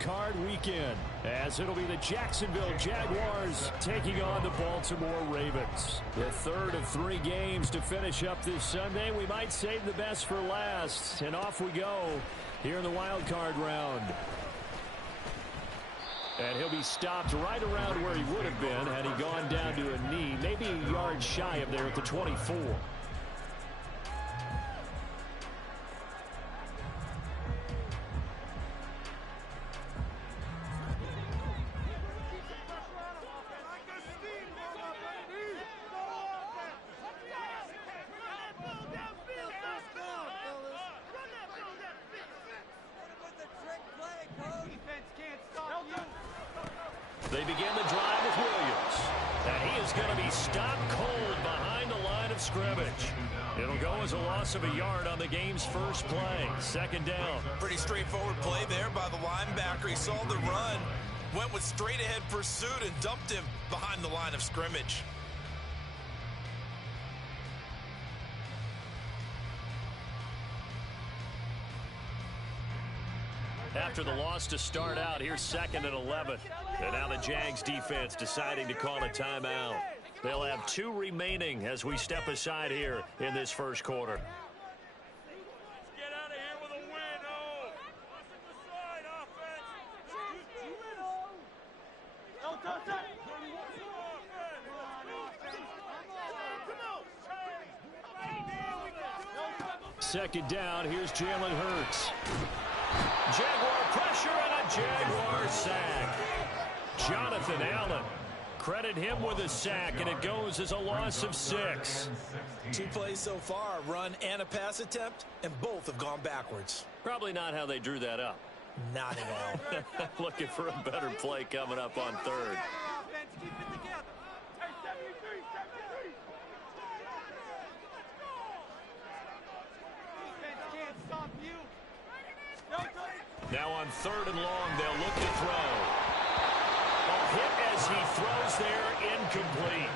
Card weekend, as it'll be the Jacksonville Jaguars taking on the Baltimore Ravens. The third of 3 games to finish up this Sunday. We might save the best for last, and off we go here in the wild card round. And he'll be stopped right around where he would have been had he gone down to a knee, maybe a yard shy of there at the 24. They begin the drive with Williams. And he is going to be stopped cold behind the line of scrimmage. It'll go as a loss of a yard on the game's first play. Second down. Pretty straightforward play there by the linebacker. He saw the run, went with straight-ahead pursuit, and dumped him behind the line of scrimmage. After the loss to start out, here's 2nd and 11. And now the Jags defense deciding to call a timeout. They'll have 2 remaining as we step aside here in this first quarter. Let's get out of here with a win, oh! Busting the slide, offense! Second down, here's Jalen Hurts. Jaguar pressure and a Jaguar sack. Jonathan Allen. Credit him with a sack, and it goes as a loss of 6. 2 plays so far, a run and a pass attempt, and both have gone backwards. Probably not how they drew that up. Not at all. Looking for a better play coming up on 3rd. Now on 3rd and long, they'll look to throw. A hit as he throws there, incomplete.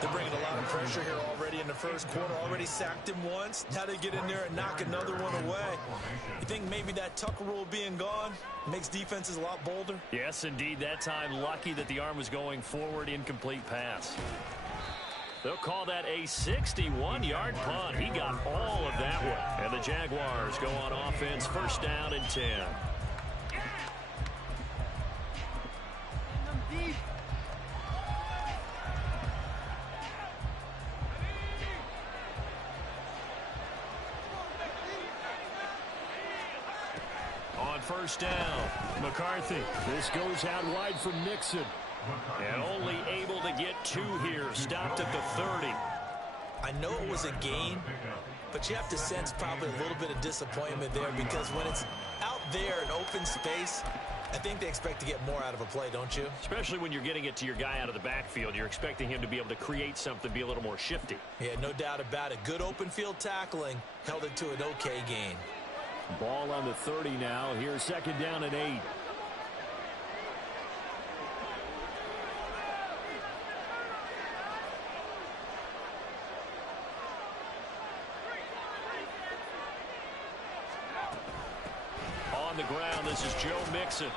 They're bringing a lot of pressure here already in the first quarter. Already sacked him once. Now they get in there and knock another one away. You think maybe that Tucker rule being gone makes defenses a lot bolder? Yes, indeed. That time, lucky that the arm was going forward, incomplete pass. They'll call that a 61-yard punt. He got all of that one. And the Jaguars go on offense, first down and 10. On first down, McCarthy. This goes out wide for Mixon. And only able to get 2 here. Stopped at the 30. I know it was a gain, but you have to sense probably a little bit of disappointment there, because when it's out there in open space, I think they expect to get more out of a play, don't you? Especially when you're getting it to your guy out of the backfield. You're expecting him to be able to create something, be a little more shifty. Yeah, no doubt about it. Good open field tackling held it to an okay gain. Ball on the 30 now. Here's 2nd down and 8. On the ground, this is Joe Mixon.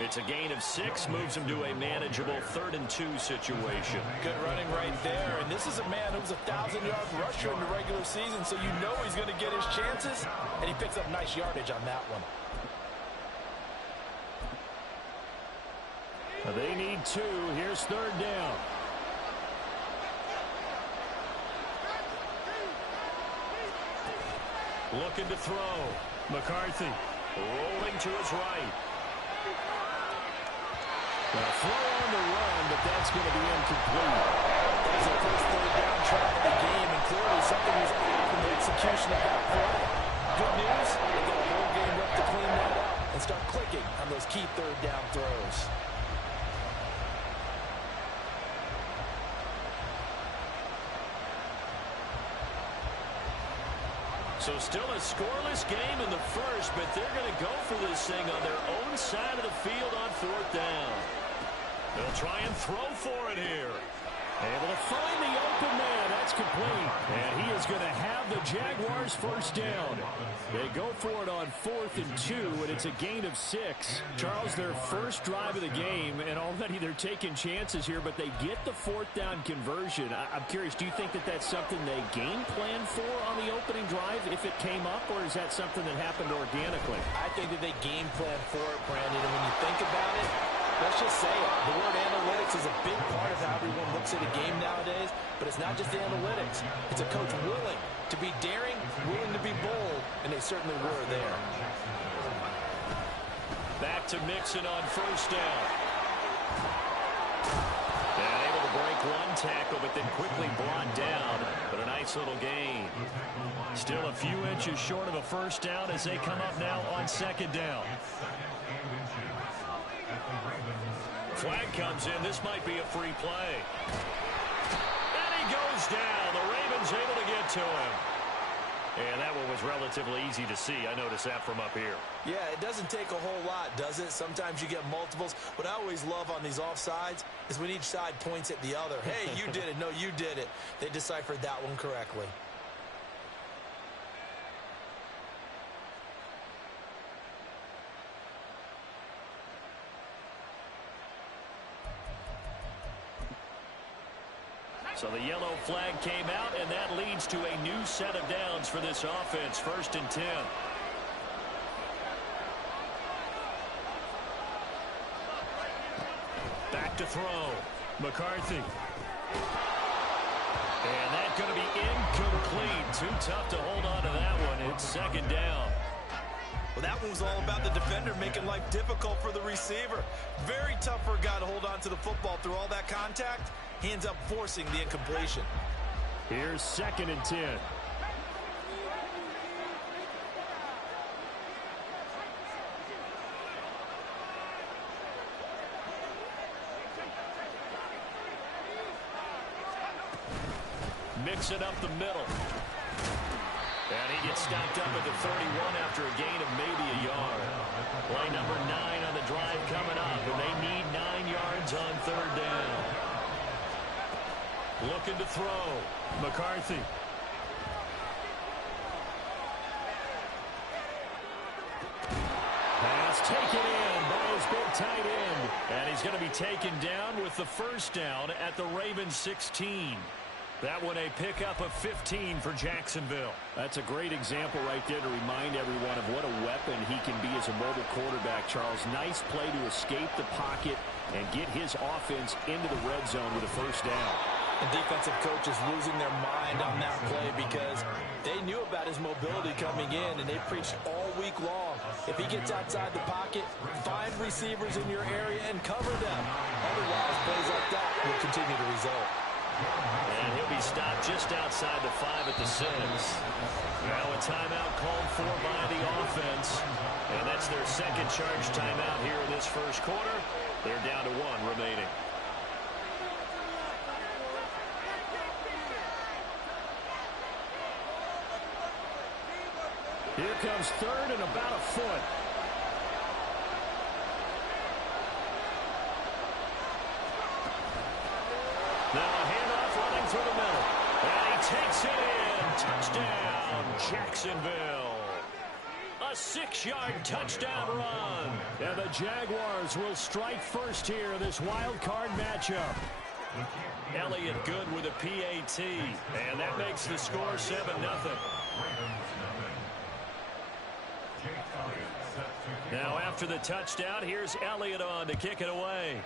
It's a gain of 6, moves him to a manageable 3rd and 2 situation. Good running right there, and this is a man who's a 1,000-yard rusher in the regular season, so you know he's going to get his chances, and he picks up nice yardage on that one. They need 2. Here's 3rd down. Looking to throw. McCarthy rolling to his right. A throw on the run, but that's going to be incomplete. That was the first 3rd down try of the game, and clearly something was off in the execution of that play. Good news, they got a whole game left to clean that up and start clicking on those key 3rd down throws. So still a scoreless game in the first, but they're going to go for this thing on their own side of the field on 4th down. They'll try and throw for it here. Able to find the open man. That's complete. And he is going to have the Jaguars first down. They go for it on 4th and 2, and it's a gain of 6. Charles, their first drive of the game, and already they're taking chances here, but they get the 4th down conversion. I'm curious, do you think that that's something they game plan for on the opening drive if it came up, or is that something that happened organically? I think that they game plan for it, Brandon, and when you think about it, let's just say it. The word analytics is a big part of how everyone looks at a game nowadays, but it's not just analytics. It's a coach willing to be daring, willing to be bold, and they certainly were there. Back to Mixon on first down. And able to break one tackle, but then quickly brought down. But a nice little gain. Still a few inches short of a first down as they come up now on 2nd down. Flag comes in. This might be a free play. And he goes down. The Ravens able to get to him. And that one was relatively easy to see. I noticed that from up here. Yeah, it doesn't take a whole lot, does it? Sometimes you get multiples. What I always love on these offsides is when each side points at the other. Hey, you did it. No, you did it. They deciphered that one correctly. So the yellow flag came out, and that leads to a new set of downs for this offense. 1st and 10. Back to throw. McCarthy. And that's going to be incomplete. Too tough to hold on to that one. It's 2nd down. Well, that one was all about the defender making life difficult for the receiver. Very tough for a guy to hold on to the football through all that contact. He ends up forcing the incompletion. Here's 2nd and 10. Mixing up the middle. And he gets stopped up at the 31 after a gain of maybe a yard. Play number 9 on the drive coming up, and they need 9 yards on 3rd down. Looking to throw. McCarthy. Pass taken in by his big tight end. And he's going to be taken down with the first down at the Ravens 16. That one a pickup of 15 for Jacksonville. That's a great example right there to remind everyone of what a weapon he can be as a mobile quarterback, Charles. Nice play to escape the pocket and get his offense into the red zone with a first down. The defensive coach is losing their mind on that play because they knew about his mobility coming in, and they preached all week long. If he gets outside the pocket, find receivers in your area and cover them. Otherwise, plays like that will continue to result. And he'll be stopped just outside the 5 at the 6. Now a timeout called for by the offense. And that's their 2nd charge timeout here in this first quarter. They're down to 1 remaining. Here comes 3rd and about a foot. Now a handoff running through the middle. And he takes it in. Touchdown, Jacksonville. A 6-yard touchdown run. And the Jaguars will strike first here in this wild card matchup. Elliott good with a PAT. And that makes the score 7-0. Now after the touchdown, here's Elliott on to kick it away.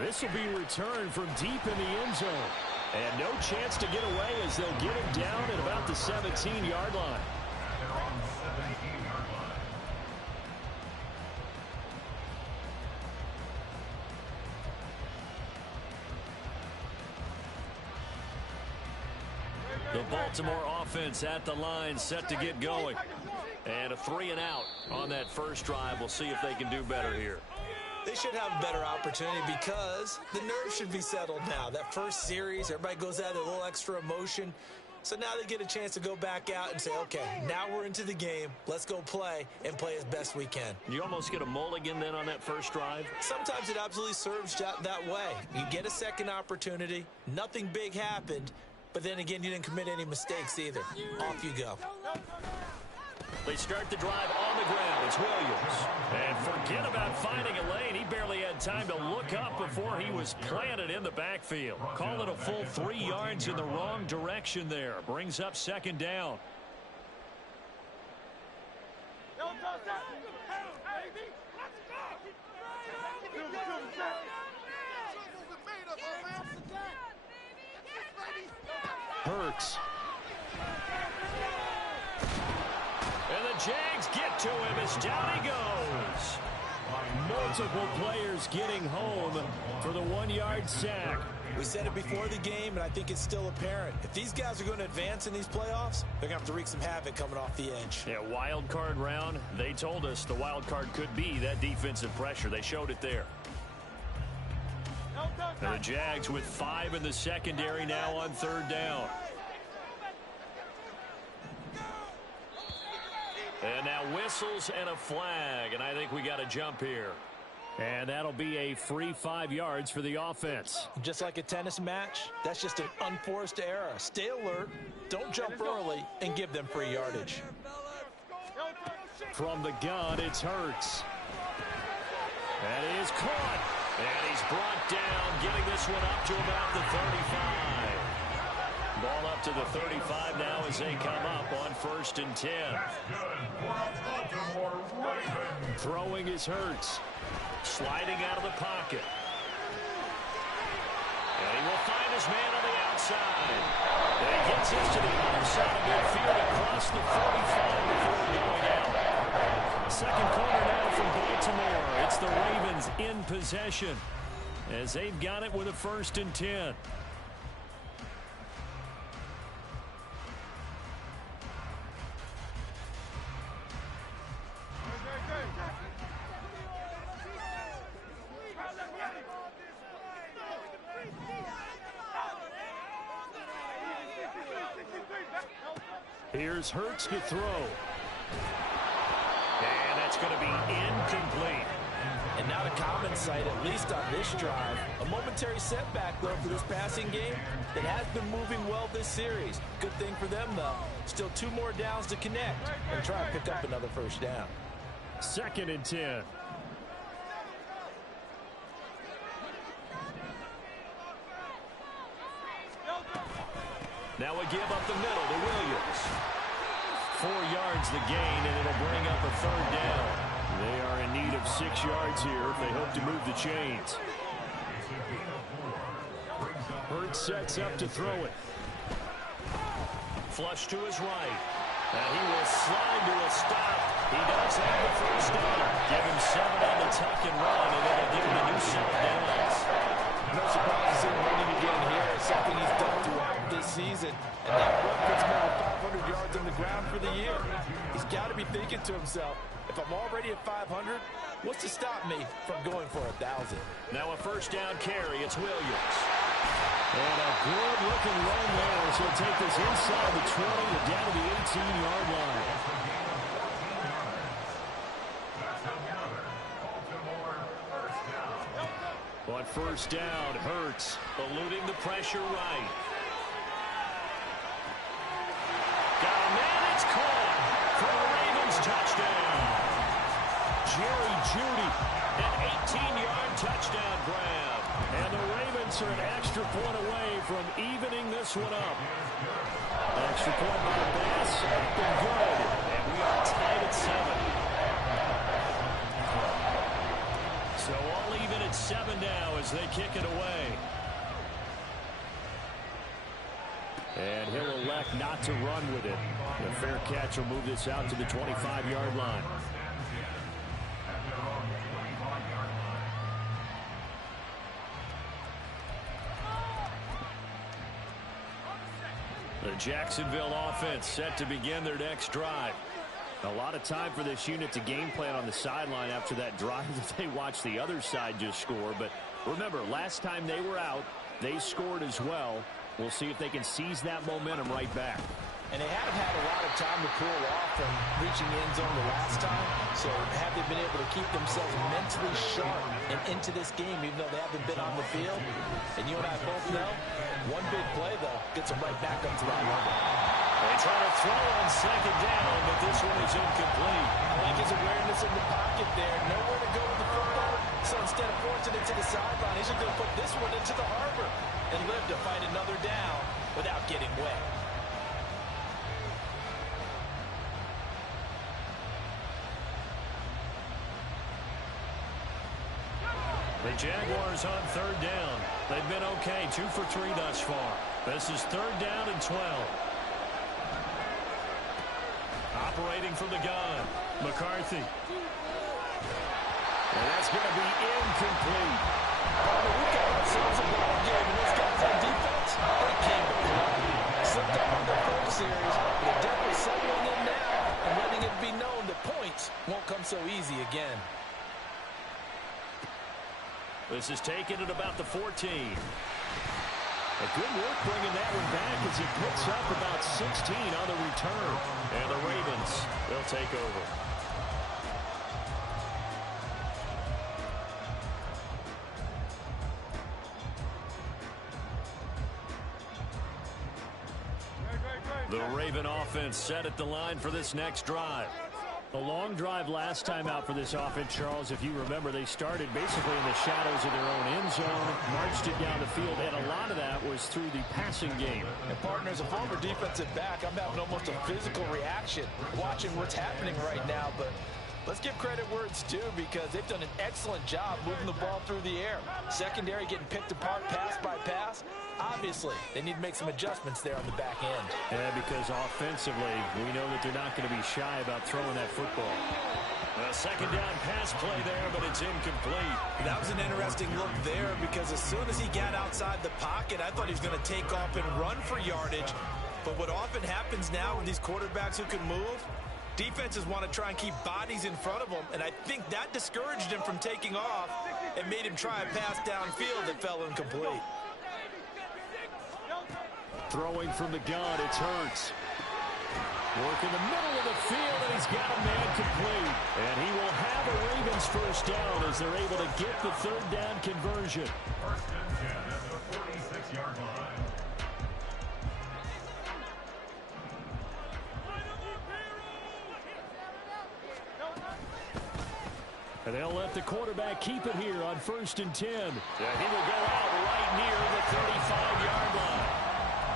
This will be returned from deep in the end zone. And no chance to get away as they'll get him down at about the 17-yard line. The Baltimore offense at the line, set to get going. And a 3-and-out on that first drive. We'll see if they can do better here. They should have a better opportunity because the nerves should be settled now. That first series, everybody goes out with a little extra emotion. So now they get a chance to go back out and say, okay, now we're into the game. Let's go play and play as best we can. You almost get a mulligan then on that first drive? Sometimes it absolutely serves that way. You get a second opportunity. Nothing big happened. But then again, you didn't commit any mistakes either. Off you go. They start the drive on the ground. It's Williams. And forget about finding a lane. He barely had time to look up before he was planted in the backfield. Call it a full 3 yards in the wrong direction there. Brings up second down. Hurts. And the Jags get to him as down he goes. Multiple players getting home for the 1-yard sack. We said it before the game, and I think it's still apparent. If these guys are going to advance in these playoffs, they're going to have to wreak some havoc coming off the edge. Yeah, wild card round. They told us the wild card could be that defensive pressure. They showed it there. And the Jags with 5 in the secondary now on third down. And now whistles and a flag, and I think we got a jump here. And that'll be a free 5 yards for the offense. Just like a tennis match, that's just an unforced error. Stay alert, don't jump early, and give them free yardage. From the gun, it's Hurts. And he is caught. And he's brought down, getting this one up to about the 35. Ball up to the 35 now as they come up on 1st and 10. Throwing is Hurts. Sliding out of the pocket. And he will find his man on the outside. And he gets this to the other side of midfield across the 45 before going out. Second quarter now from Baltimore. It's the Ravens in possession as they've got it with a 1st and 10. Here's Hurts to throw. And that's going to be incomplete. And not a common sight, at least on this drive. A momentary setback, though, for this passing game that has been moving well this series. Good thing for them, though. Still 2 more downs to connect and try to pick up another 1st down. 2nd and 10. Now a give up the middle to Williams. 4 yards the gain, and it'll bring up a 3rd down. They are in need of 6 yards here if they hope to move the chains. Hurts sets up to throw it. Flush to his right. And he will slide to a stop. He does have the 1st down. Give him 7 on the tuck and run, and it'll give him a new 7 downs. No surprise to see him running again here. It's something he's done throughout this season. And that run puts him over 500 yards on the ground for the year. He's got to be thinking to himself, if I'm already at 500, what's to stop me from going for 1,000? Now a 1st down carry. It's Williams. And a good-looking run there as he'll take this inside the 20 and down to the 18-yard line. On 1st down, Hurts eluding the pressure right. Got a man, it's caught for the Ravens touchdown. Jerry Jeudy, an 18-yard touchdown grab. And the Ravens are an extra point away from evening this one up. Extra point by Bass, up and good. And we are tied at 7. So all even at 7 now as they kick it away. And he'll elect not to run with it. The fair catch will move this out to the 25-yard line. The Jacksonville offense set to begin their next drive. A lot of time for this unit to game plan on the sideline after that drive that they watched the other side just score. But remember, last time they were out, they scored as well. We'll see if they can seize that momentum right back. And they haven't had a lot of time to cool off from reaching the end zone the last time. So have they been able to keep themselves mentally sharp and into this game, even though they haven't been on the field? And you and I both know, one big play, though, gets them right back up to that level. They try to throw on second down, but this one is incomplete. I like his awareness in the pocket there. Nowhere to go with the football. So instead of forcing it to the sideline, he's just going to put this one into the harbor and live to fight another down without getting wet. The Jaguars on third down. They've been okay, 2 for 3 thus far. This is third down and 12. Operating from the gun, McCarthy. And that's going to be incomplete. We've got ourselves a ball game, and those guys on defense, they came to play. Slipped up on their first series, but they're definitely settling in now and letting it be known that points won't come so easy again. This is taken at about the 14. A good work bringing that one back as he picks up about 16 on the return. And the Ravens, they'll take over. The Raven offense set at the line for this next drive. A long drive last time out for this offense, Charles. If you remember, they started basically in the shadows of their own end zone, marched it down the field, and a lot of that was through the passing game. And partner, as a former defensive back, I'm having almost a physical reaction watching what's happening right now, but let's give credit where it's due because they've done an excellent job moving the ball through the air. Secondary getting picked apart pass by pass. Obviously, they need to make some adjustments there on the back end. Yeah, because offensively, we know that they're not going to be shy about throwing that football. A second down pass play there, but it's incomplete. That was an interesting look there because as soon as he got outside the pocket, I thought he was going to take off and run for yardage. But what often happens now with these quarterbacks who can move, defenses want to try and keep bodies in front of them, and I think that discouraged him from taking off and made him try a pass downfield that fell incomplete. Throwing from the gun, it's Hurts. Work in the middle of the field, and he's got a man complete. And he will have a Ravens first down as they're able to get the third down conversion. First and 10 at the 46-yard line. And they'll let the quarterback keep it here on first and 10. Yeah, he will go out right near the 35-yard line.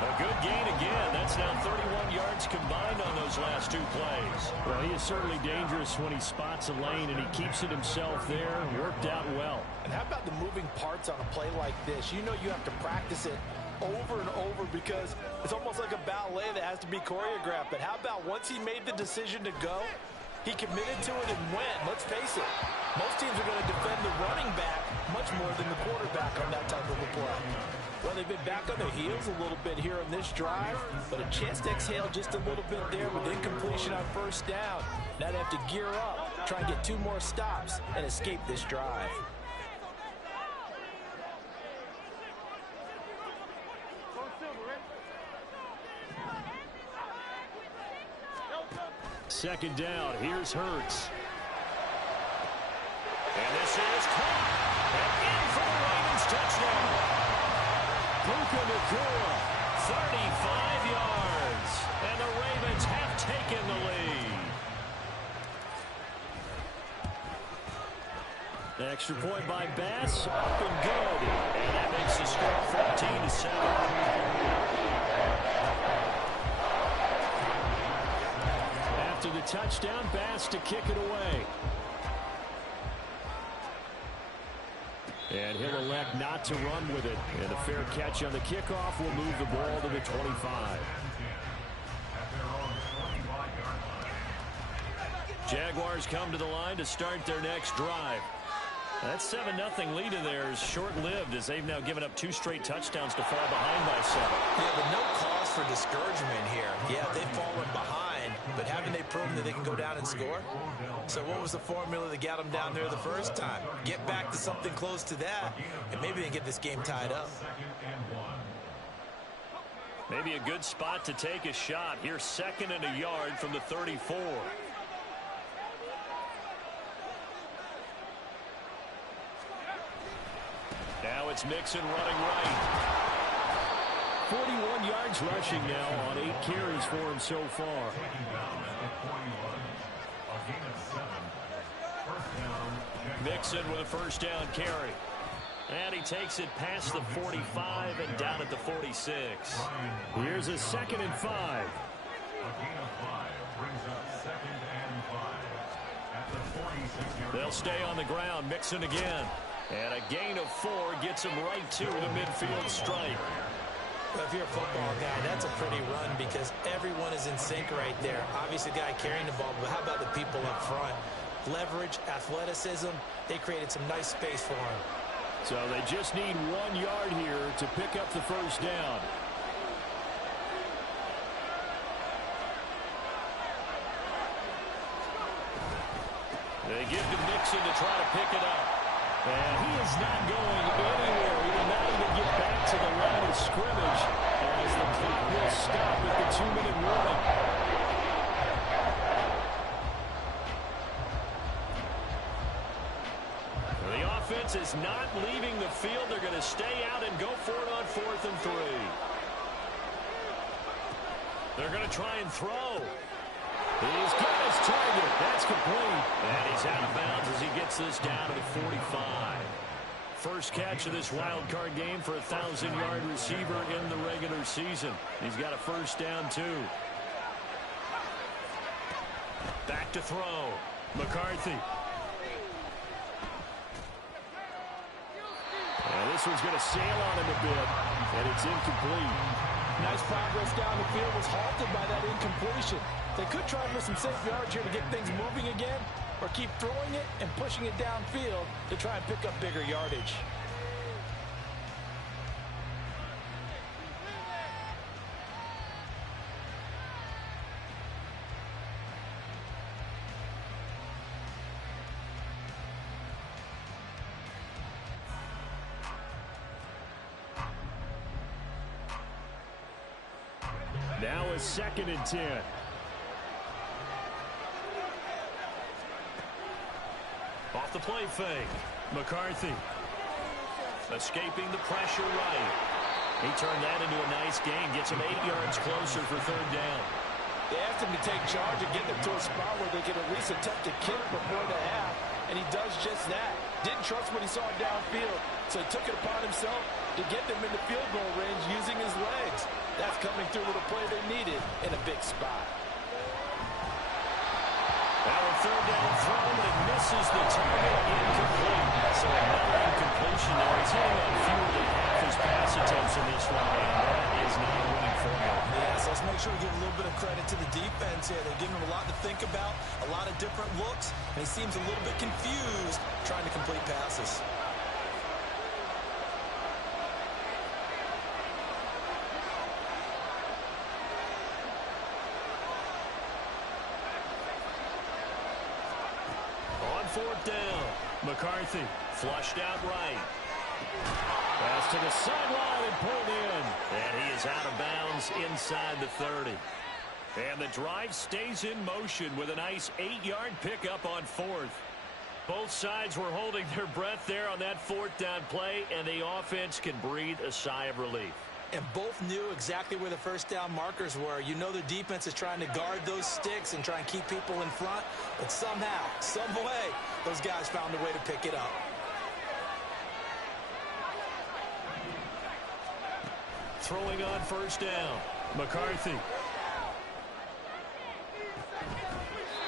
A good gain again. That's now 31 yards combined on those last two plays. Well, he is certainly dangerous when he spots a lane, and he keeps it himself there. Worked out well. And how about the moving parts on a play like this? You know you have to practice it over and over because it's almost like a ballet that has to be choreographed. But how about once he made the decision to go, he committed to it and went. Let's face it, most teams are going to defend the running back much more than the quarterback on that type of a play. Well, they've been back on their heels a little bit here on this drive, but a chance to exhale just a little bit there with incompletion on first down. Now they have to gear up, try and get 2 more stops, and escape this drive. Second down, here's Hurts. And this is caught. And in for the Ravens touchdown. Puka Nacua, 35 yards. And the Ravens have taken the lead. The extra point by Bass, up and good. And that makes the score 14-7. After the touchdown, Bass to kick it away. And he'll elect not to run with it. And a fair catch on the kickoff will move the ball to the 25. Jaguars come to the line to start their next drive. That 7-0 lead of theirs short-lived as they've now given up 2 straight touchdowns to fall behind by 7. Yeah, but no cause for discouragement here. Yeah, they've fallen behind, but haven't they proven that they can go down and score? So what was the formula that got them down there the first time? Get back to something close to that, and maybe they get this game tied up. Maybe a good spot to take a shot. Here's 2nd and a yard from the 34. Now it's Mixon running right. 41 yards rushing now on 8 carries for him so far. Taking down at the 41. A gain of 7. First down. Mixon with a first down carry. And he takes it past the 45 and down at the 46. Here's a 2nd and 5. A gain of 5 brings up 2nd and 5 at the 46-yard. They'll stay on the ground. Mixon again. And a gain of 4 gets him right to the midfield stripe. Well, if you're a football guy, that's a pretty run because everyone is in sync right there. Obviously, the guy carrying the ball, but how about the people up front? Leverage, athleticism, they created some nice space for him. So they just need 1 yard here to pick up the first down. They give to Mixon to try to pick it up. And he is not going anywhere. He will not even get back to the line of scrimmage as the clock will stop with the 2-minute warning. The offense is not leaving the field. They're going to stay out and go for it on 4th and 3. They're going to try and throw. He's got his target. That's complete. And he's out of bounds as he gets this down to the 45. First catch of this wild card game for a 1,000-yard receiver in the regular season. He's got a first down, too. Back to throw. McCarthy. And this one's going to sail on him a bit, and it's incomplete. Nice progress down the field was halted by that incompletion. They could try for some safe yards here to get things moving again, or keep throwing it and pushing it downfield to try and pick up bigger yardage. Now a 2nd and 10. Off the play fake. McCarthy. Escaping the pressure right. He turned that into a nice gain. Gets him 8 yards closer for 3rd down. They asked him to take charge and get them to a spot where they could at least attempt to kick before the half, and he does just that. Didn't trust what he saw downfield, so he took it upon himself to get them into field goal range using his legs. That's coming through with a play they needed in a big spot. Now a 3rd down throw, but it misses the target. Incomplete. So another incompletion there. He's hitting on fewer than half his pass attempts in this one, and that is not a winning formula. Yeah, so let's make sure we give a little bit of credit to the defense here. They're giving him a lot to think about, a lot of different looks, and he seems a little bit confused trying to complete passes. On 4th down, McCarthy flushed out right. Pass to the sideline and pulled in. And he is out of bounds inside the 30. And the drive stays in motion with a nice 8-yard pickup on 4th. Both sides were holding their breath there on that 4th down play, and the offense can breathe a sigh of relief. And both knew exactly where the first down markers were. You know the defense is trying to guard those sticks and try and keep people in front. But somehow, some way, those guys found a way to pick it up. Throwing on 1st down, McCarthy.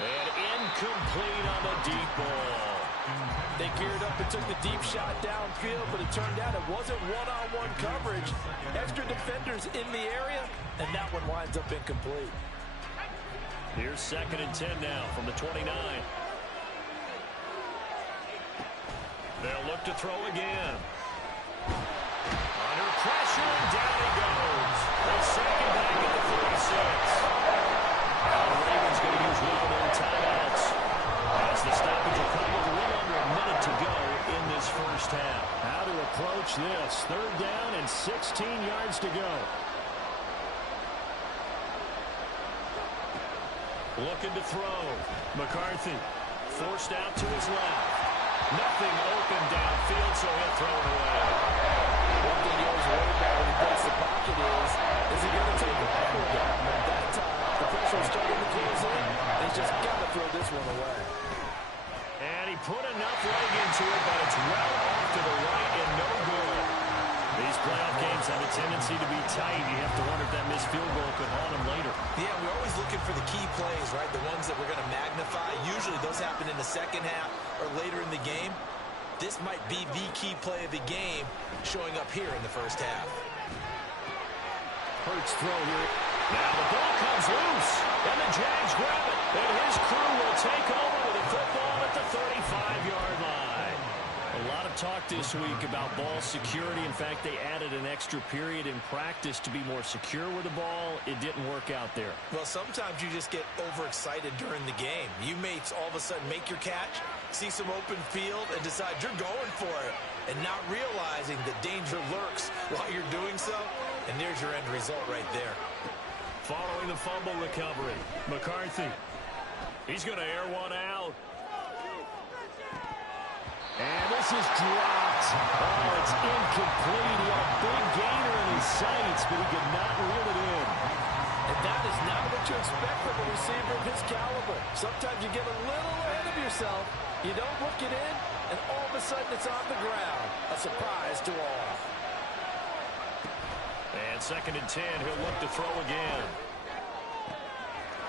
And incomplete on the deep ball. They geared up and took the deep shot downfield, but it turned out it wasn't one-on-one coverage. Extra defenders in the area, and that one winds up incomplete. Here's 2nd and 10 now from the 29. They'll look to throw again. Under pressure, and down he goes. They'll sack him back at the 46. Now the Ravens going to use one of their timeouts as the stoppage will come with a little under a minute to go in this first half. How to approach this? 3rd down and 16 yards to go. Looking to throw. McCarthy forced out to his left. Nothing open downfield, so he'll throw it away. One thing you always worry about when he breaks the pocket is he going to take a backward down? At that time, the pressure is starting to close in, and he's just got to throw this one away. And he put enough leg into it, but it's well off to the right and no good. These playoff games have a tendency to be tight. You have to wonder if that missed field goal could haunt him later. Yeah, we're always looking for the key plays, right? The ones that we're going to magnify. Usually those happen in the second half or later in the game. This might be the key play of the game showing up here in the first half. Hurts throw here. Now the ball comes loose, and the Jags grab it. And his crew will take over with a football at the 35-yard line. A lot of talk this week about ball security. In fact, they added an extra period in practice to be more secure with the ball. It didn't work out there. Well, sometimes you just get overexcited during the game. You may all of a sudden make your catch, see some open field, and decide you're going for it, and not realizing the danger lurks while you're doing so. And there's your end result right there. Following the fumble recovery, McCarthy. He's going to air one out. And this is dropped. Oh, it's incomplete. He had a big gainer in his sights, but he could not reel it in. And that is not what you expect from a receiver of his caliber. Sometimes you get a little ahead of yourself. You don't look it in, and all of a sudden it's on the ground. A surprise to all. And 2nd and 10, he'll look to throw again.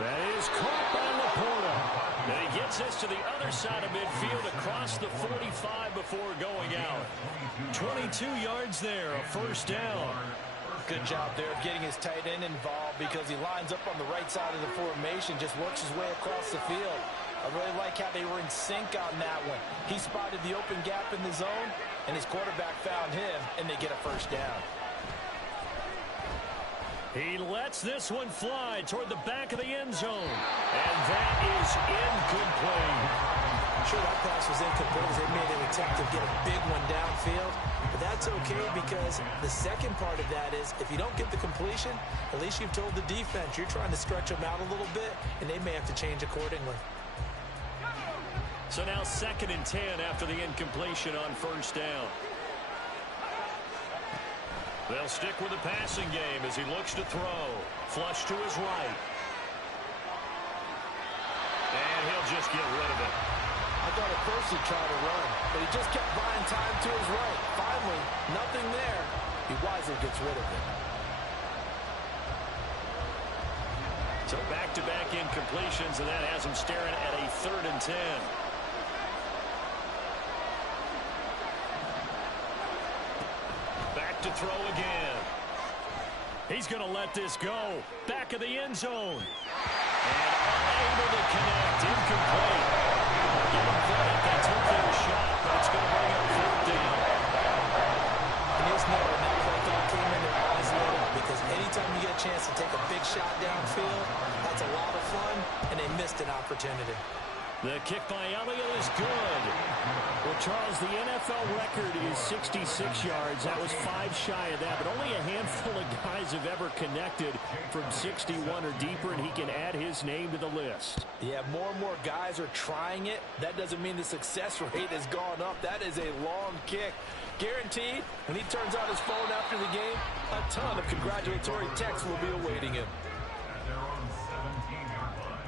That is caught by Laporta. And he gets this to the other side of midfield across the 45 before going out. 22 yards there, a first down. Good job there of getting his tight end involved because he lines up on the right side of the formation, just works his way across the field. I really like how they were in sync on that one. He spotted the open gap in the zone, and his quarterback found him, and they get a first down. He lets this one fly toward the back of the end zone. And that is incomplete. Sure, that pass was incomplete as they made an attempt to get a big one downfield. But that's okay because the second part of that is if you don't get the completion, at least you've told the defense you're trying to stretch them out a little bit, and they may have to change accordingly. So now 2nd and 10 after the incompletion on first down. They'll stick with the passing game as he looks to throw. Flush to his right. And he'll just get rid of it. I thought at first he'd try to run, but he just kept buying time to his right. Finally, nothing there. He wisely gets rid of it. So back-to-back incompletions, and that has him staring at a 3rd and 10. To throw again. He's going to let this go. Back of the end zone. And unable to connect. Incomplete. Give him credit. They took their shot, but it's going to bring up 4th down. And just know when that play call came in, their eyes lit up because anytime you get a chance to take a big shot downfield, that's a lot of fun, and they missed an opportunity. The kick by Elliott is good. Well, Charles, the NFL record is 66 yards. That was 5 shy of that, but only a handful of guys have ever connected from 61 or deeper, and he can add his name to the list. Yeah, more and more guys are trying it. That doesn't mean the success rate has gone up. That is a long kick. Guaranteed, when he turns on his phone after the game, a ton of congratulatory texts will be awaiting him. At their own 17-yard line.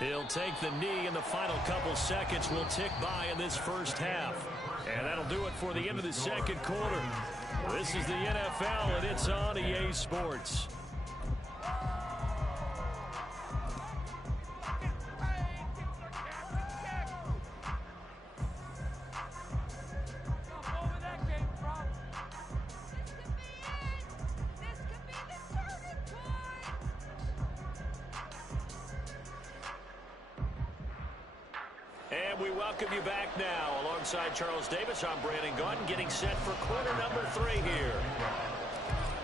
He'll take the knee, and the final couple seconds will tick by in this first half. And that'll do it for the end of the second quarter. This is the NFL, and it's on EA Sports. And we welcome you back now. Alongside Charles Davis, I'm Brandon Gaudin, getting set for quarter number 3 here.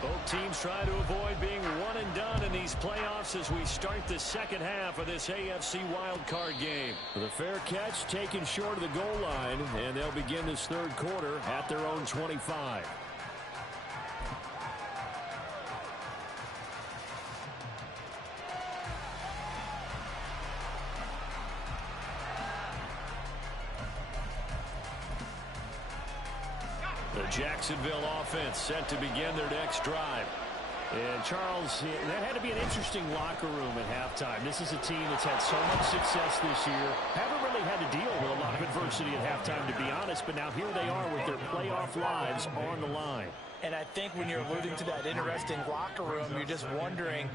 Both teams trying to avoid being one and done in these playoffs as we start the second half of this AFC wildcard game. The fair catch taken short of the goal line, and they'll begin this third quarter at their own 25. The Jacksonville offense set to begin their next drive. And Charles, that had to be an interesting locker room at halftime. This is a team that's had so much success this year. Haven't really had to deal with a lot of adversity at halftime, to be honest. But now here they are with their playoff lives on the line. And I think when you're alluding to that interesting locker room, you're just wondering,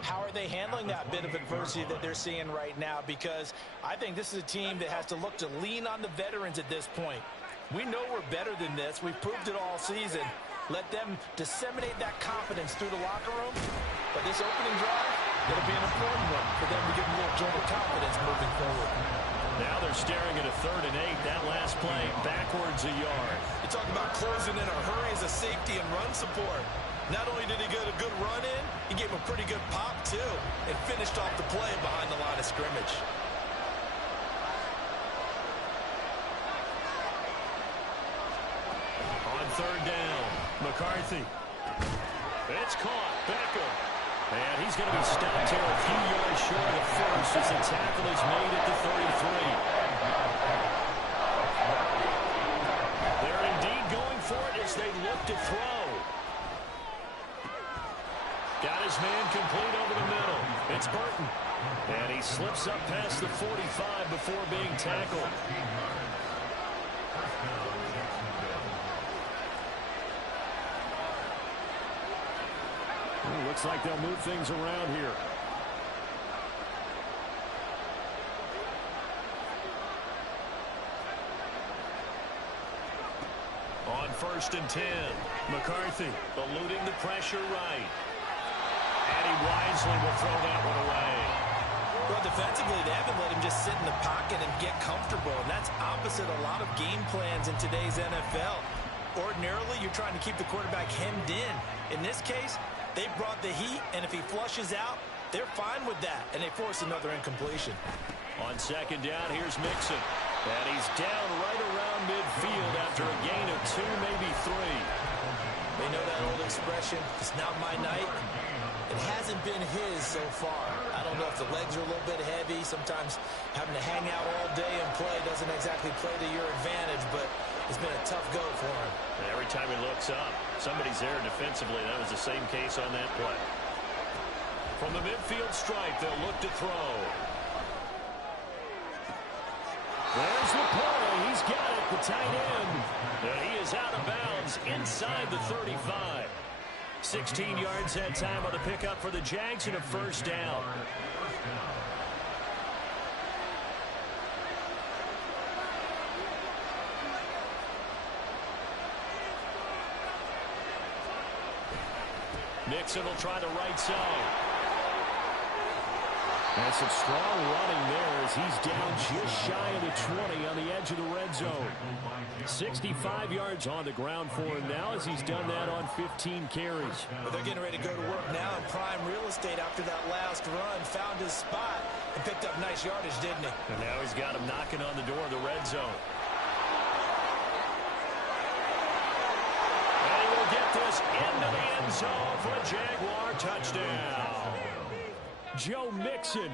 how are they handling that bit of adversity that they're seeing right now? Because I think this is a team that has to look to lean on the veterans at this point. We know we're better than this. We've proved it all season. Let them disseminate that confidence through the locker room. But this opening drive, it'll be an important one for them to give them a little jolt of confidence moving forward. Now they're staring at a 3rd and 8. That last play backwards a yard. You talk about closing in a hurry as a safety and run support. Not only did he get a good run in, he gave a pretty good pop too and finished off the play behind the line of scrimmage. On 3rd down, McCarthy. It's caught. Beckham. And he's going to be stopped here a few yards short of the first as the tackle is made at the 33. They're indeed going for it as they look to throw. Got his man complete over the middle. It's Burton. And he slips up past the 45 before being tackled. Looks like they'll move things around here. On 1st and 10, McCarthy eluding the pressure right. And he wisely will throw that one away. Well, defensively, they haven't let him just sit in the pocket and get comfortable, and that's opposite a lot of game plans in today's NFL. Ordinarily, you're trying to keep the quarterback hemmed in. In this case, they brought the heat, and if he flushes out, they're fine with that, and they force another incompletion. On 2nd down, here's Mixon. And he's down right around midfield after a gain of 2, maybe 3. They know that old expression, it's not my night. It hasn't been his so far. I don't know if the legs are a little bit heavy. Sometimes having to hang out all day and play doesn't exactly play to your advantage, but it's been a tough go for him. And every time he looks up, somebody's there defensively. That was the same case on that play. From the midfield stripe, they'll look to throw. There's the play. He's got it, the tight end. And he is out of bounds inside the 35. 16 yards that time on the pickup for the Jags and a 1st down. Mixon will try the right side. And some strong running there as he's down just shy of the 20 on the edge of the red zone. 65 yards on the ground for him now as he's done that on 15 carries. Well, they're getting ready to go to work now in prime real estate after that last run. Found his spot and picked up nice yardage, didn't he? And now he's got him knocking on the door of the red zone. And he will get this into the end zone for a Jaguar touchdown. Joe Mixon,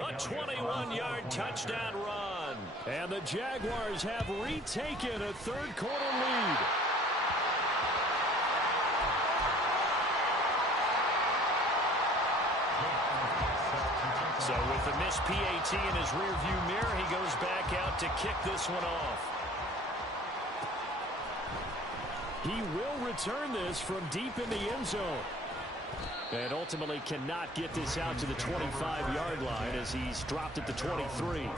a 21-yard touchdown run. And the Jaguars have retaken a 3rd quarter lead. So with the missed PAT in his rearview mirror, he goes back out to kick this one off. He will return this from deep in the end zone. And ultimately cannot get this out to the 25-yard line as he's dropped at the 23.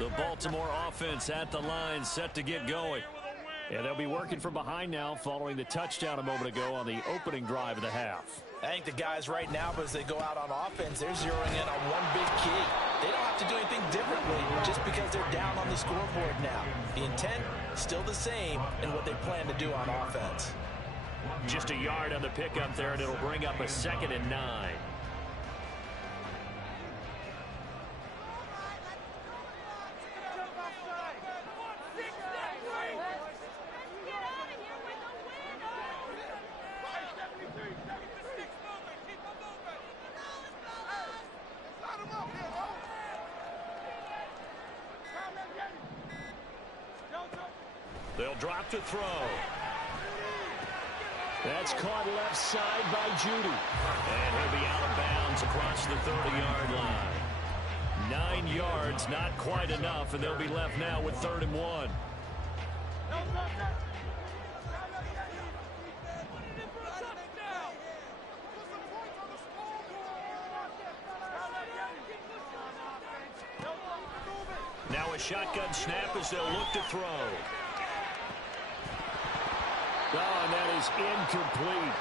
The Baltimore offense at the line set to get going. And they'll be working from behind now following the touchdown a moment ago on the opening drive of the half. I think the guys right now, as they go out on offense, they're zeroing in on one big key. They don't have to do anything differently just because they're down on the scoreboard now. The intent, still the same in what they plan to do on offense. Just a yard on the pickup there, and it'll bring up a 2nd and 9. They'll drop to throw. That's caught left side by Judy. And he'll be out of bounds across the 30-yard line. 9 yards, not quite enough, and they'll be left now with 3rd and 1. Now a shotgun snap as they'll look to throw. Oh, and that is incomplete.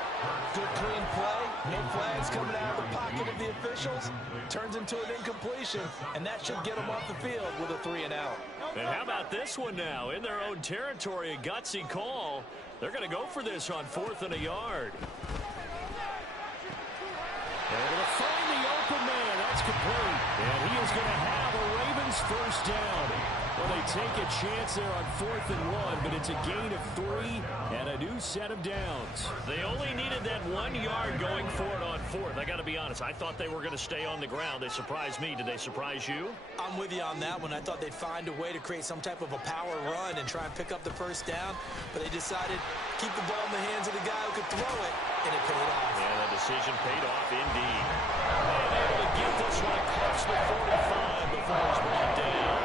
Good clean play. No flags coming out of the pocket of the officials. Turns into an incompletion, and that should get them off the field with a 3 and out. And how about this one now? In their own territory, a gutsy call. They're going to go for this on 4th and a yard. Able to find the open man. That's complete. And he is going to have a Ravens first down. Well, they take a chance there on 4th and 1, but it's a gain of 3 and a new set of downs. They only needed that 1 yard going for it on 4th. I got to be honest, I thought they were going to stay on the ground. They surprised me. Did they surprise you? I'm with you on that one. I thought they'd find a way to create some type of a power run and try and pick up the first down, but they decided to keep the ball in the hands of the guy who could throw it, and it paid off. Yeah, that decision paid off indeed. And able to get this one across the 45 before it's brought down.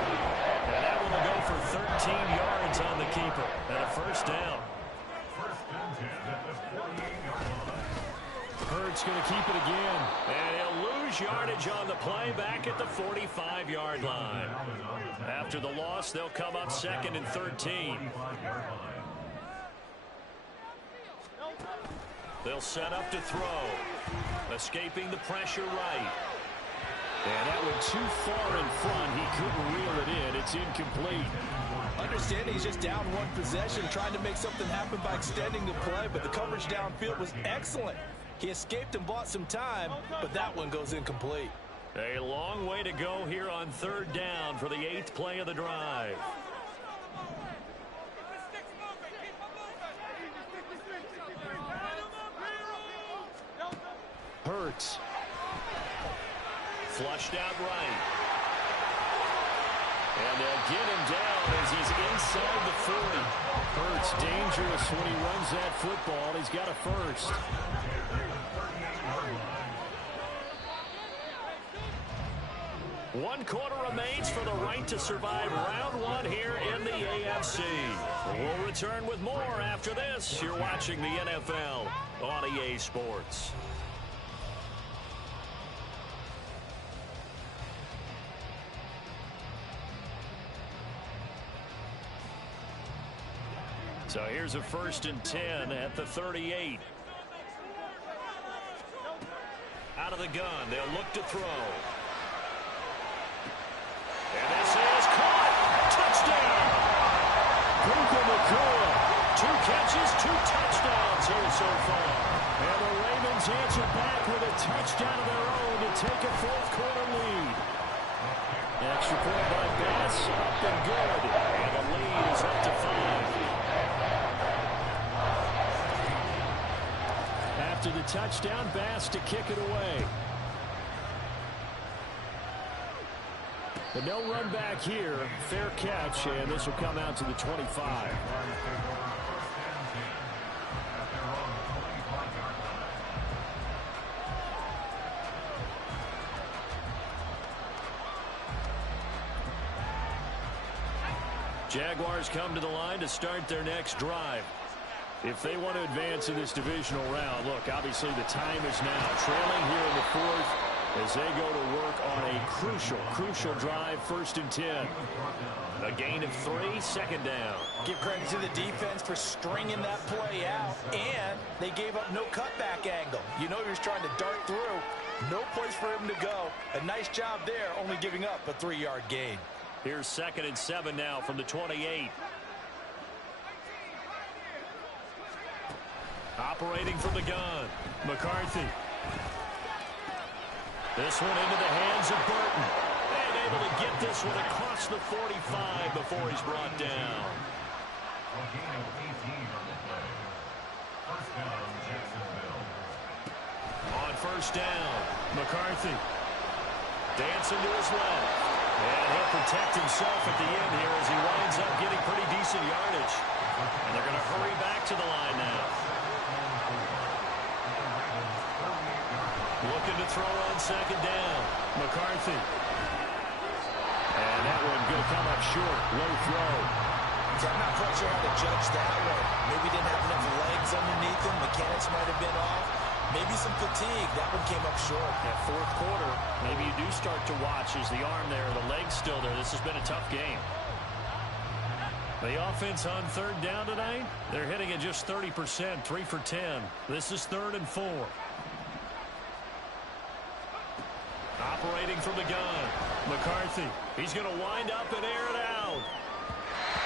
And that one will go for 13 yards on the keeper and a first down. First and 10 at the 48-yard line. Hurts going to keep it again. And he'll lose yardage on the play back at the 45-yard line. After the loss, they'll come up 2nd and 13. They'll set up to throw. Escaping the pressure right. And that went too far in front. He couldn't reel it in. It's incomplete. Understanding he's just down one possession, trying to make something happen by extending the play, but the coverage downfield was excellent. He escaped and bought some time, but that one goes incomplete. A long way to go here on 3rd down for the 8th play of the drive. Hurts. Flushed out right. And they'll get him down as he's inside the 40. Hurts dangerous when he runs that football. He's got a first. One quarter remains for the right to survive round 1 here in the AFC. We'll return with more after this. You're watching the NFL on EA Sports. So here's a 1st and 10 at the 38. Out of the gun, they'll look to throw. And this is caught. Touchdown. Puka Nacua. 2 catches, 2 touchdowns here so far. And the Ravens answer back with a touchdown of their own to take a 4th quarter lead. Extra point by Bass, up and good. And the lead is up to 5. After the touchdown, Bass to kick it away. But no run back here. Fair catch, and this will come out to the 25. Jaguars come to the line to start their next drive. If they want to advance in this divisional round, look, obviously the time is now. Trailing here in the 4th, as they go to work on a crucial drive, 1st and 10. A gain of 3, 2nd down. Give credit to the defense for stringing that play out, and they gave up no cutback angle. You know he was trying to dart through. No place for him to go. A nice job there, only giving up a 3-yard gain. Here's 2nd and 7 now from the 28. Operating from the gun, McCarthy. This one into the hands of Burton. And able to get this one across the 45 before he's brought down. A gain of 18 on the play. 1st down, Jacksonville. On 1st down, McCarthy. Dancing to his left. And he'll protect himself at the end here as he winds up getting pretty decent yardage. And they're going to hurry back to the line now. Looking to throw on 2nd down. McCarthy. And that one going to come up short. Low throw. I'm not quite sure how to judge that one. Maybe didn't have enough legs underneath him. Mechanics might have been off. Maybe some fatigue. That one came up short. That 4th quarter, maybe you do start to watch as the arm there, the leg's still there. This has been a tough game. The offense on 3rd down tonight, they're hitting at just 30%, 3 for 10. This is 3rd and 4. Operating from the gun, McCarthy. He's going to wind up and air it out.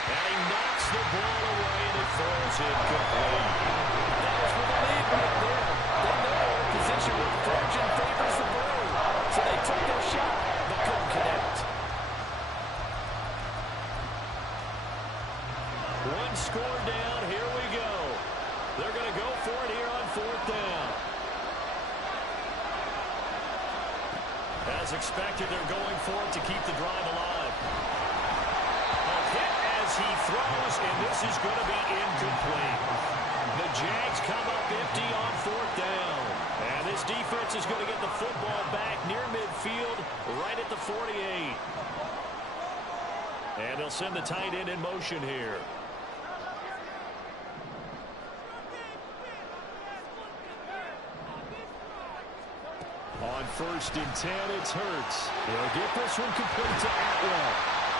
And he knocks the ball away and it falls incomplete. That was for the lead right there. They know their position with fortune favors the bird. So they took their shot, but couldn't connect. One score down, here we go. They're going to go for it here on 4th down. As expected, they're going for it to keep the drive alive. A hit as he throws, and this is going to be incomplete. The Jags come up empty on 4th down. And this defense is going to get the football back near midfield, right at the 48. And they'll send the tight end in motion here. On 1st and 10, it's Hurts. He'll get this one complete to Atwell.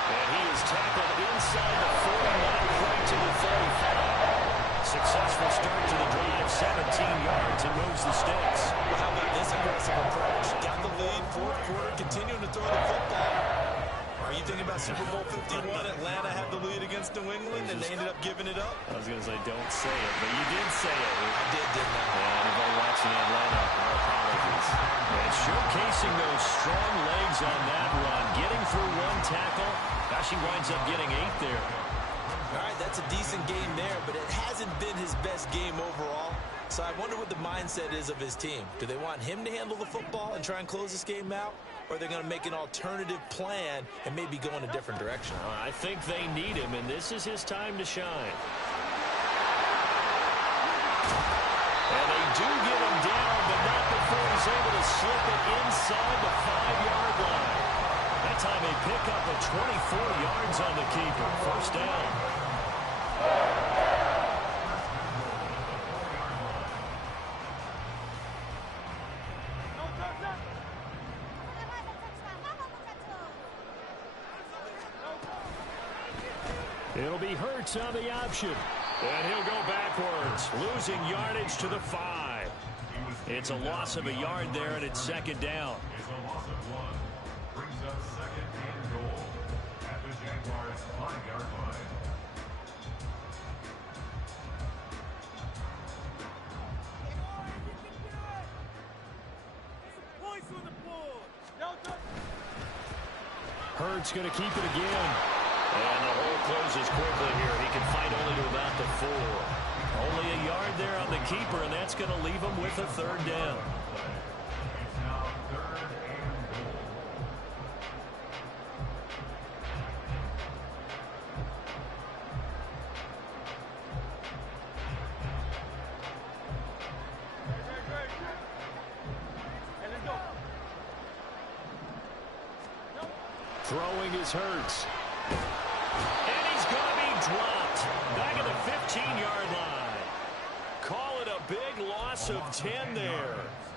And he is tackled inside the 49, right to the 35. Successful start to the drive, 17 yards, and moves the sticks. Well, how about this aggressive approach? Got the lead, 4th quarter, continuing to throw the football. Are you thinking about Super Bowl 51? Atlanta had the lead against New England, and they ended up giving it up? I was going to say, don't say it, but you did say it. I didn't I? Yeah, anybody watching Atlanta, our apologies. And showcasing those strong legs on that run, getting through 1 tackle. Gosh, he winds up getting 8 there. All right, that's a decent game there, but it hasn't been his best game overall. So I wonder what the mindset is of his team. Do they want him to handle the football and try and close this game out? Or are they going to make an alternative plan and maybe go in a different direction? I think they need him, and this is his time to shine. And they do get him down, but not before he's able to slip it inside the 5-yard line. That time they pick up a 24 yards on the keeper. 1st down. It'll be Hurts on the option. And he'll go backwards, losing yardage to the 5. It's a loss of a yard there, and it's 2nd down. It's a loss of 1. Brings up 2nd and goal at the Jaguars' 5-yard line. Hurts going to keep it again. And the hole closes quickly here. He can fight only to about the 4. Only a yard there on the keeper, and that's going to leave him with a 3rd down. It's now 3rd and goal. Throwing is Hurts. And he's going to be dropped. Back at the 15-yard line. Call it a big loss of 10 there.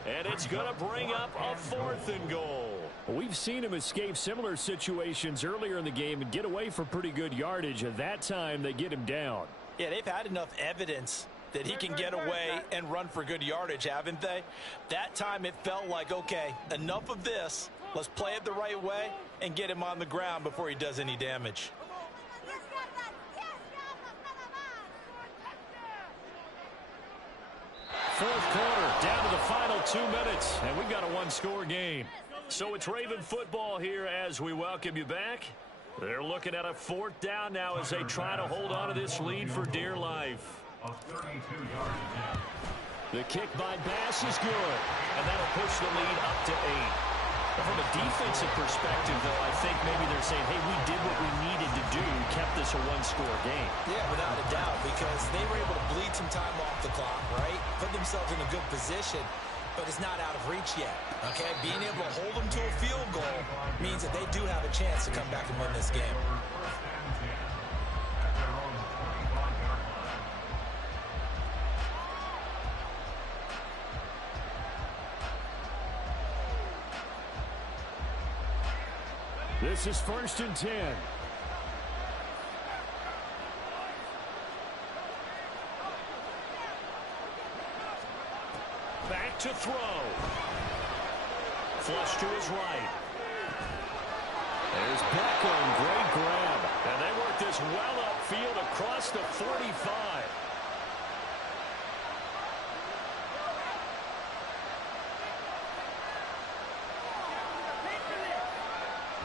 And it's going to bring up a 4th and goal. We've seen him escape similar situations earlier in the game and get away for pretty good yardage. At that time, they get him down. Yeah, they've had enough evidence that he can get away and run for good yardage, haven't they? That time it felt like, okay, enough of this. Let's play it the right way and get him on the ground before he does any damage. Fourth quarter, down to the final 2 minutes, and we've got a one-score game. So it's Raven football here as we welcome you back. They're looking at a 4th down now as they try to hold on to this lead for dear life. The kick by Bass is good, and that'll push the lead up to 8. From a defensive perspective, though, I think maybe they're saying, hey, we did what we needed to do, kept this a one-score game. Yeah, without a doubt, because they were able to bleed some time off the clock, right? Put themselves in a good position, but it's not out of reach yet, okay? Being able to hold them to a field goal means that they do have a chance to come back and win this game. This is 1st and 10. Back to throw. Flush to his right. There's Beckham. Great grab. And they work this well upfield across the 45.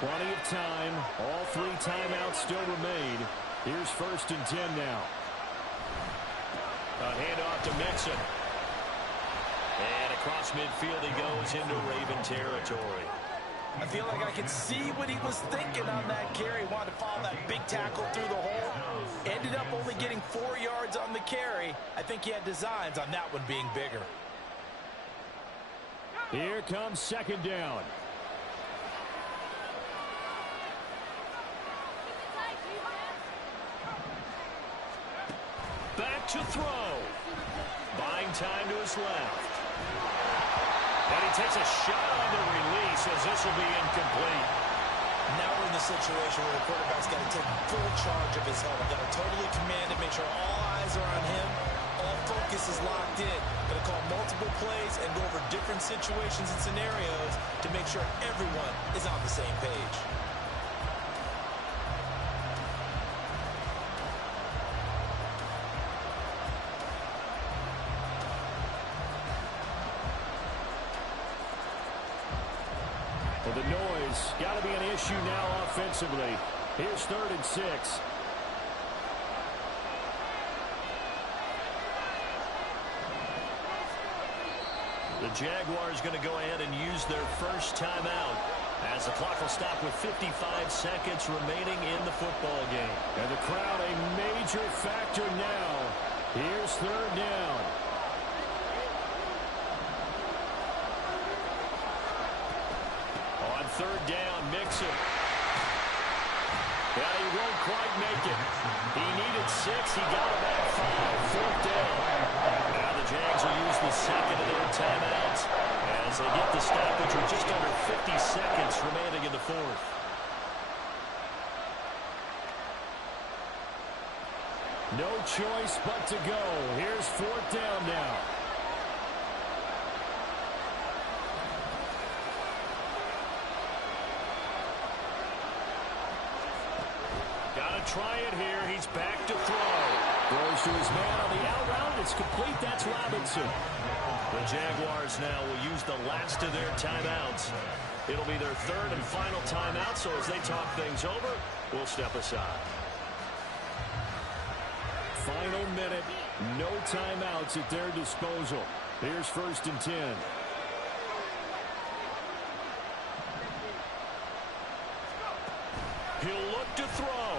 Plenty of time. All 3 timeouts still remain. Here's 1st and 10 now. A handoff to Mixon. And across midfield he goes into Raven territory. I feel like I can see what he was thinking on that carry. Wanted to follow that big tackle through the hole. Ended up only getting 4 yards on the carry. I think he had designs on that one being bigger. Here comes 2nd down. Back to throw. Buying time to his left. And he takes a shot on the release as this will be incomplete. Now we're in the situation where the quarterback's got to take full charge of his helmet. Got to totally command it, make sure all eyes are on him. All focus is locked in. Got to call multiple plays and go over different situations and scenarios to make sure everyone is on the same page. Well, the noise got to be an issue now offensively. Here's 3rd and 6. The Jaguars going to go ahead and use their first timeout as the clock will stop with 55 seconds remaining in the football game. And the crowd a major factor now. Here's 3rd down. On 3rd down, Mixon. Yeah, he won't quite make it. He needed 6. He got it back 5. 4th down. Now the Jags will use the 2nd of their timeouts as they get the stoppage with just under 50 seconds remaining in the 4th. No choice but to go. Here's 4th down now. Try it here. He's back to throw. Throws to his man on the out route. It's complete. That's Robinson. The Jaguars now will use the last of their timeouts. It'll be their 3rd and final timeout, so as they talk things over, we'll step aside. Final minute. No timeouts at their disposal. Here's 1st and 10. He'll look to throw.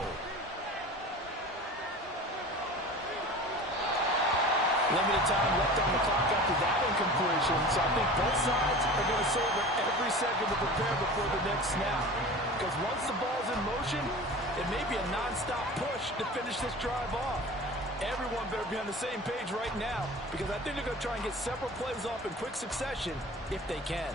Limited time left on the clock after that incompletion, so I think both sides are going to savor every second to prepare before the next snap. Because once the ball's in motion, it may be a non-stop push to finish this drive off. Everyone better be on the same page right now because I think they're going to try and get several plays off in quick succession if they can.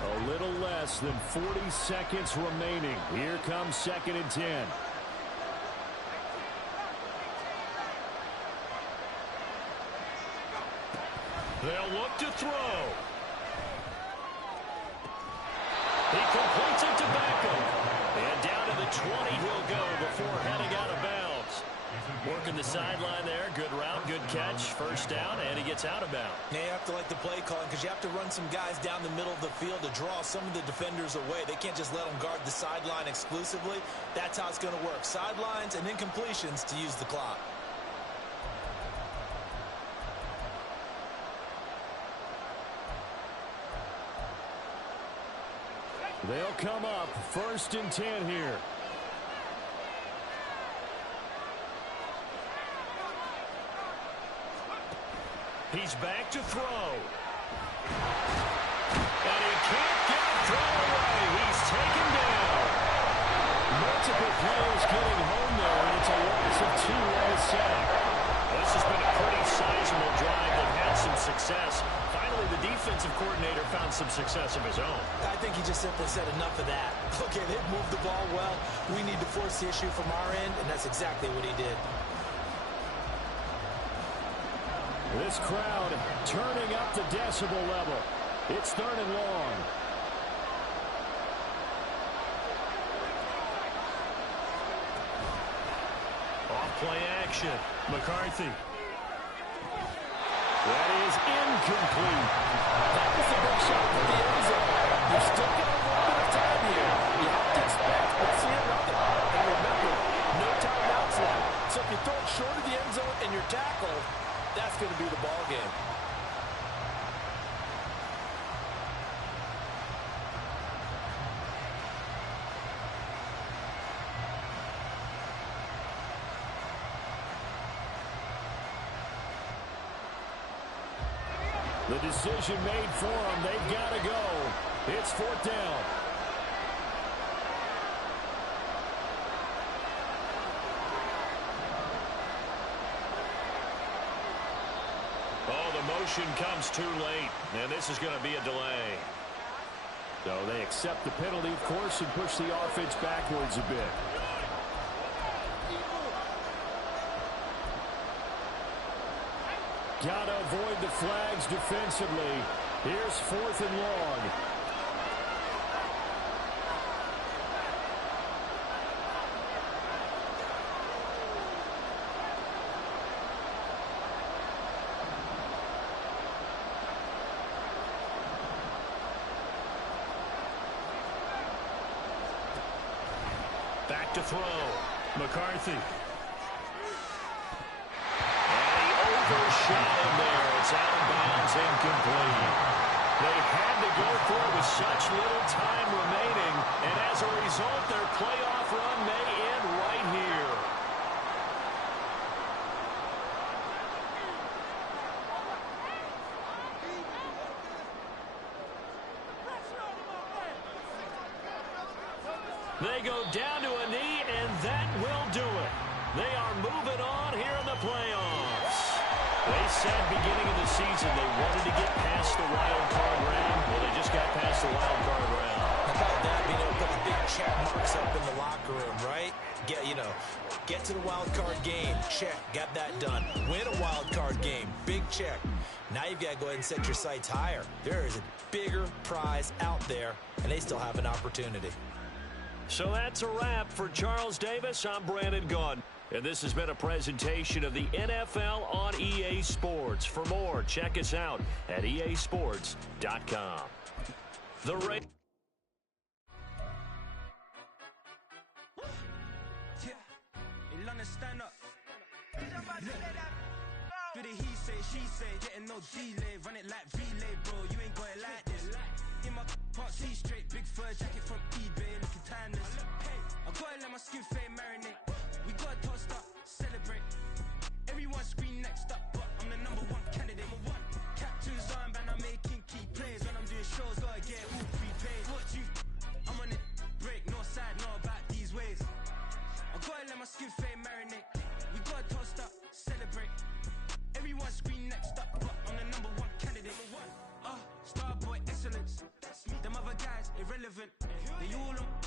A little less than 40 seconds remaining. Here comes 2nd and 10. They'll look to throw. He completes it to Beckham. And down to the 20 he'll go before heading out of bounds. Working the sideline there. Good route, good catch. First down, and he gets out of bounds. Now you have to like the play calling because you have to run some guys down the middle of the field to draw some of the defenders away. They can't just let them guard the sideline exclusively. That's how it's going to work. Sidelines and incompletions to use the clock. They'll come up 1st and 10 here. He's back to throw. And he can't get the throw away. He's taken down. Multiple players getting home there, and it's a loss of 2 and a sack. This has been a pretty sizable drive that had some success. Finally, the defensive coordinator found some success of his own. I think he just simply said enough of that. Okay, they've moved the ball well. We need to force the issue from our end, and that's exactly what he did. This crowd turning up the decibel level. It's 3rd and long. Off-play action. McCarthy. That is incomplete. That was a big shot for the end zone. You've still got a little bit of time here. You have to expect what's the end of it. And remember, no timeouts left. So if you throw it short of the end zone and you're tackled, that's going to be the ball game. The decision made for them. They've got to go. It's 4th down. Oh, the motion comes too late, and this is going to be a delay. So they accept the penalty, of course, and push the offense backwards a bit. Got to avoid the flags defensively. Here's 4th and long. Back to throw. McCarthy. Overshot him there. It's out of bounds, incomplete. They had to go for it with such little time remaining, and as a result, their playoff run may end right here. They go down to a knee, and that will do it. They are moving on here in the playoffs. They said beginning of the season they wanted to get past the wild card round. Well, they just got past the wild card round. How about that? Being able to put the big check marks up in the locker room, right? Get to the wild card game. Check. Got that done. Win a wild card game. Big check. Now you've got to go ahead and set your sights higher. There is a bigger prize out there, and they still have an opportunity. So that's a wrap for Charles Davis. I'm Brandon Gunn. And this has been a presentation of the NFL on EA Sports. For more, check us out at easports.com. The Ray. Stand up. Do the he say, she say, getting no delay, run it like relay, bro. You ain't got it like this. In my part, see straight, big fur jacket from eBay, looking timeless. I gotta let my skin fade marinate. We gotta toast up, celebrate. Everyone scream next up, but I'm the #1 candidate. Captain's armband, I'm making key plays. When I'm doing shows, gotta get all prepaid. What you? I'm on it, break, no side, know about these ways. I gotta let my skin fade marinate. We got toast up, celebrate. Everyone scream next up, but I'm the number one candidate. Starboy excellence. Them other guys irrelevant. They all on